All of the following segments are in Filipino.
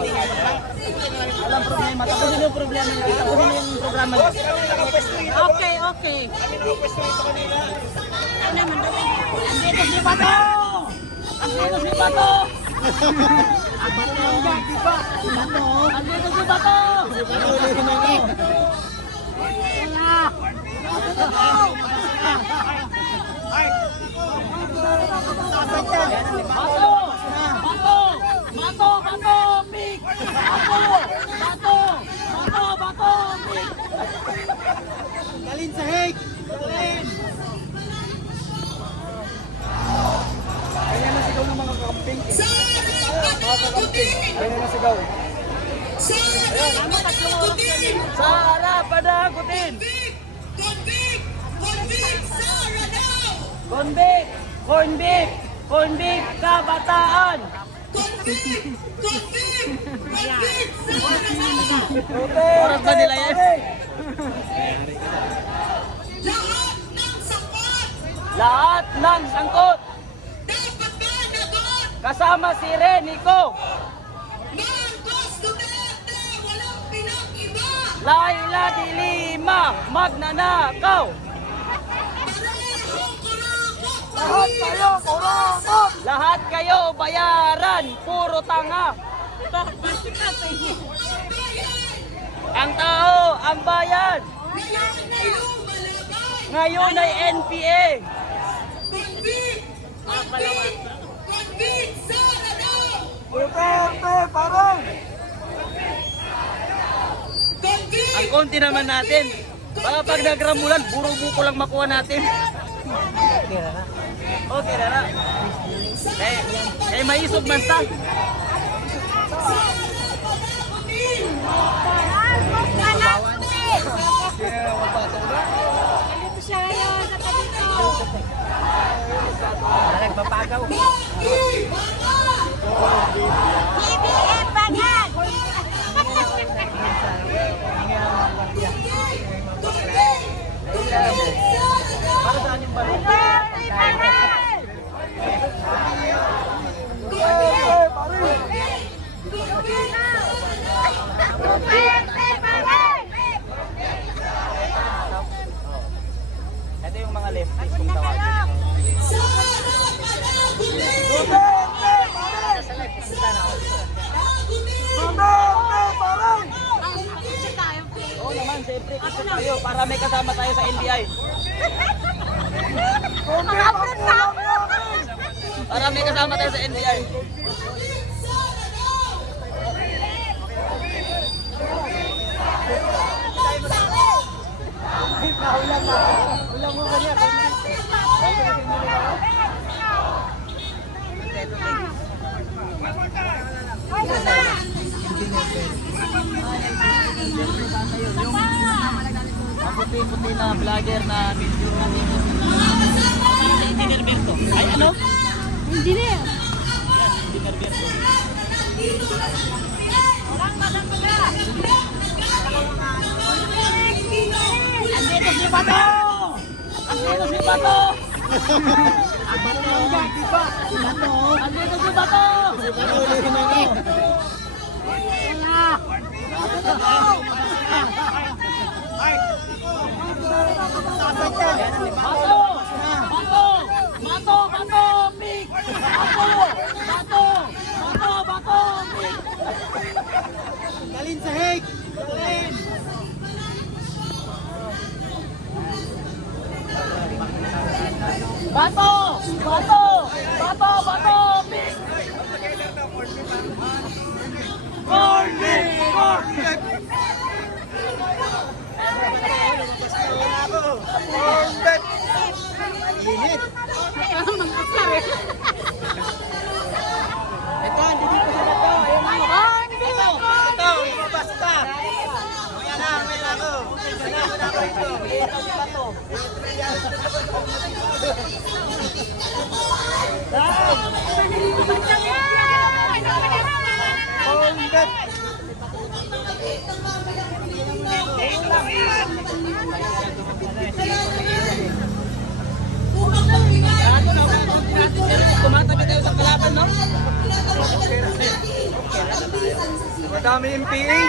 Walang problema. Tapusin yung problema niya. Tapusin yung programa niya. Okay, okay. Andito si Bato! Andito si Bato! Bato! Andito si Bato! Bato! Bato! Bato! Bato! Pig! Bato! Bato! Bato! Bato! Pig! Galin sa hig! Galin! Ayan na sigaw ng mga kakamping. Mga kakamping. Ayan na sigaw. Sa harap, padagutin! Convict! Convict! Convict! Kabataan! Oras ba nila yan? Lahat ng sangkot! Kasama si Renico! Laila di Lima! Magnanakaw! Lahat kayo kurakot! Lahat kayo bayaran! Puro tanga! Ang tao, ang bayan! Ngayon ay NPA! Duterte, parang! Ang konti naman natin. Baka pag nagramulan, buro-buko lang makuha natin. Okay na na. Kaya maisog man ta. Nagpapagaw. BBM Bangan! Para saan yung balon? Ito yung mga leftist kung tawagin. Oo naman, siyempre kasi tayo para may kasama tayo sa NBI. Para may kasama tayo sa NBI. Ulang mo kanya. Ang puti-puti na vlogger na medyo Engineer Berto. Ay ano? Engineer! Yan, Engineer Berto. Andito si Bato! Andito si Bato! Andito si Bato! Bato! Bato! Bato! Bato! Pig! Bato! Bato! Bato! Bato! Pig! Galin sa hig! Galin! Bato! Bato! Bato! Bato! Pig! Cornet! Cornet! Cornet! Init! Ito, hindi dito sa bato. Ito, lumabas ka. Mamaya na ako. Mamaya na ako ito. Ito si bato. Cornet! Tumatabi tayo sa kalaban, no? Madami yung PA.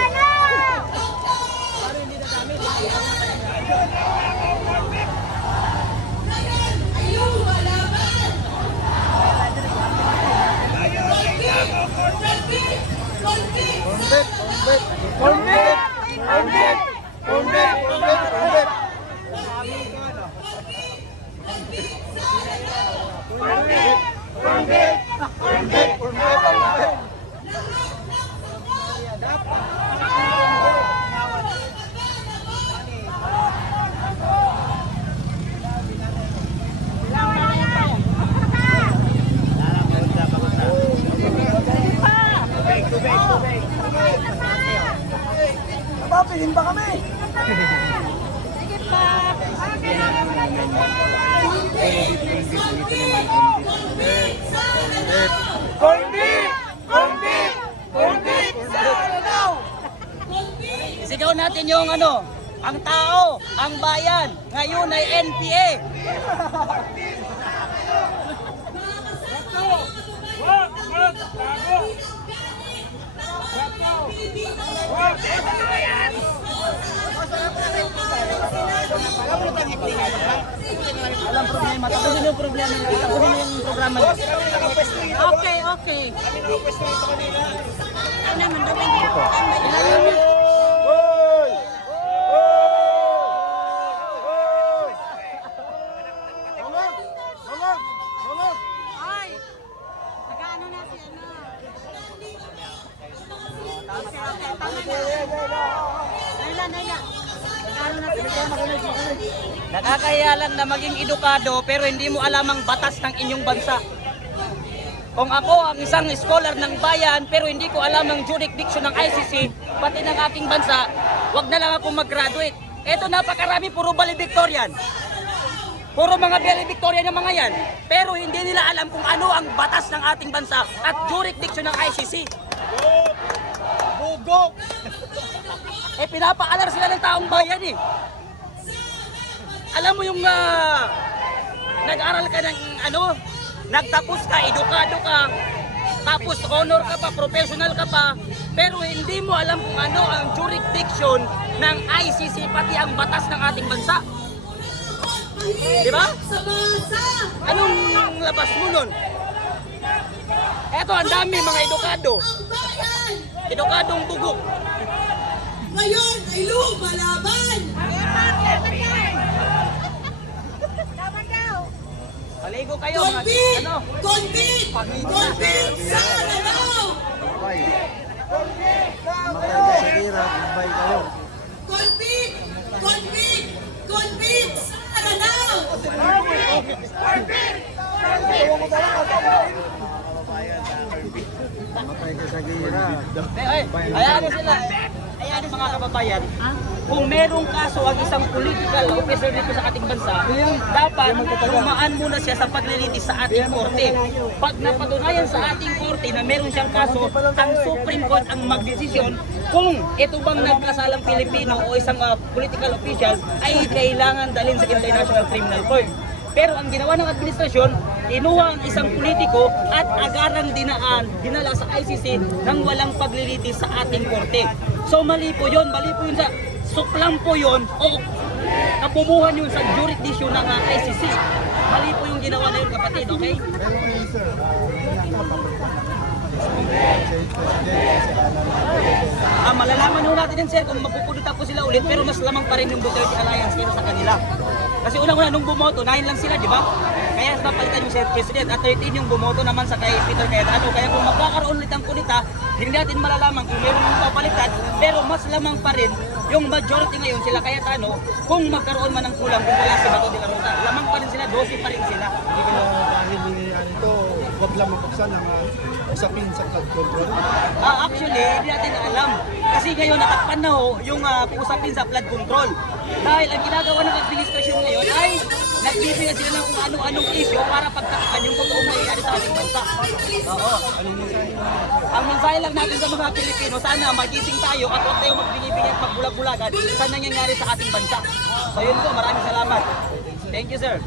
Napapilin ba kami? Sige pa. Isigaw natin yung ano, ang tao, ang bayan, ngayon ay NPA. Walang problema, tapusin yung problema nyo, tapusin yung programa nyo. Okay, okay. Ano naman daw Ay! Nag-ano na si ano? Okay, tama na. Naila. Nag-ano na si Nakakaya lang na maging edukado pero hindi mo alam ang batas ng inyong bansa. Kung ako ang isang scholar ng bayan pero hindi ko alam ang jurisdiction ng ICC, pati ng aking bansa, wag na lang ako mag-graduate. Eto napakarami, puro valedictorian. Puro mga valedictorian ng mga yan. Pero hindi nila alam kung ano ang batas ng ating bansa at jurisdiction ng ICC. Bugok! Eh pinapaalar sila ng taong bayan eh. Alam mo yung nag-aral ka ng ano, nagtapos ka, edukado ka, tapos honor ka pa, professional ka pa, pero hindi mo alam kung ano ang jurisdiction ng ICC pati ang batas ng ating bansa. Di ba? Anong labas mo nun? Eto, ang dami mga edukado. Edukadong bugok. Ngayon ay lumalaban! Tama daw. Paligo kayo mga Convict! ano. Convict! Convict sa Lanao! Convict! Convict! Convict sa Lanao! Hayaan sila. Hayaan mga kababayan. Kung merong kaso ang isang political officer dito sa ating bansa, dapat dumaan muna siya sa paglilitis sa ating korte. Pag napatunayan sa ating korte na meron siyang kaso, ang Supreme Court ang magdesisyon kung ito bang nagkasalang Pilipino o isang political official ay kailangan dalhin sa International Criminal Court. Pero ang ginawa ng administrasyon, inuha ang isang politiko at agarang dinala sa ICC nang walang paglilitis sa ating korte. So mali po yun sa suklam po yun o kapubuhan yun sa jurisdiction ng ICC. Mali po yung ginawa na yun, kapatid, okay? Malalaman ho natin yan, sir, kung mapupulitan po sila ulit, pero mas lamang pa rin yung Duterte Alliance kaysa sa kanila. Kasi unang-una nung bumoto, 9 lang sila, di ba? Kaya napalitan yung Sir President at 13 yung bumoto naman sa kay Peter Cayetano. Kaya kung magkakaroon ulit ang kunita, hindi natin malalaman kung meron yung papalitan, pero mas lamang pa rin yung majority ngayon sila Cayetano kung magkaroon man ng kulang kung wala si Bato de la Rosa. Lamang pa rin sila, 12 pa rin sila. Hindi ko dahil ito, wag lang mabuksan ang usapin sa flood control. Actually, hindi natin alam. Kasi ngayon natakpan na ho yung usapin sa flood control. Dahil ang ginagawa ng administrasyon ngayon ay nagbibigay sila ng kung anong issue para pagtakpan yung totoong nangyayari sa ating bansa. Oo. Ang mensahe lang natin sa mga Pilipino, sana magising tayo at huwag tayo magbigay at magbulag-bulagan sa nangyayari sa ating bansa. So yun po, maraming salamat. Thank you, sir.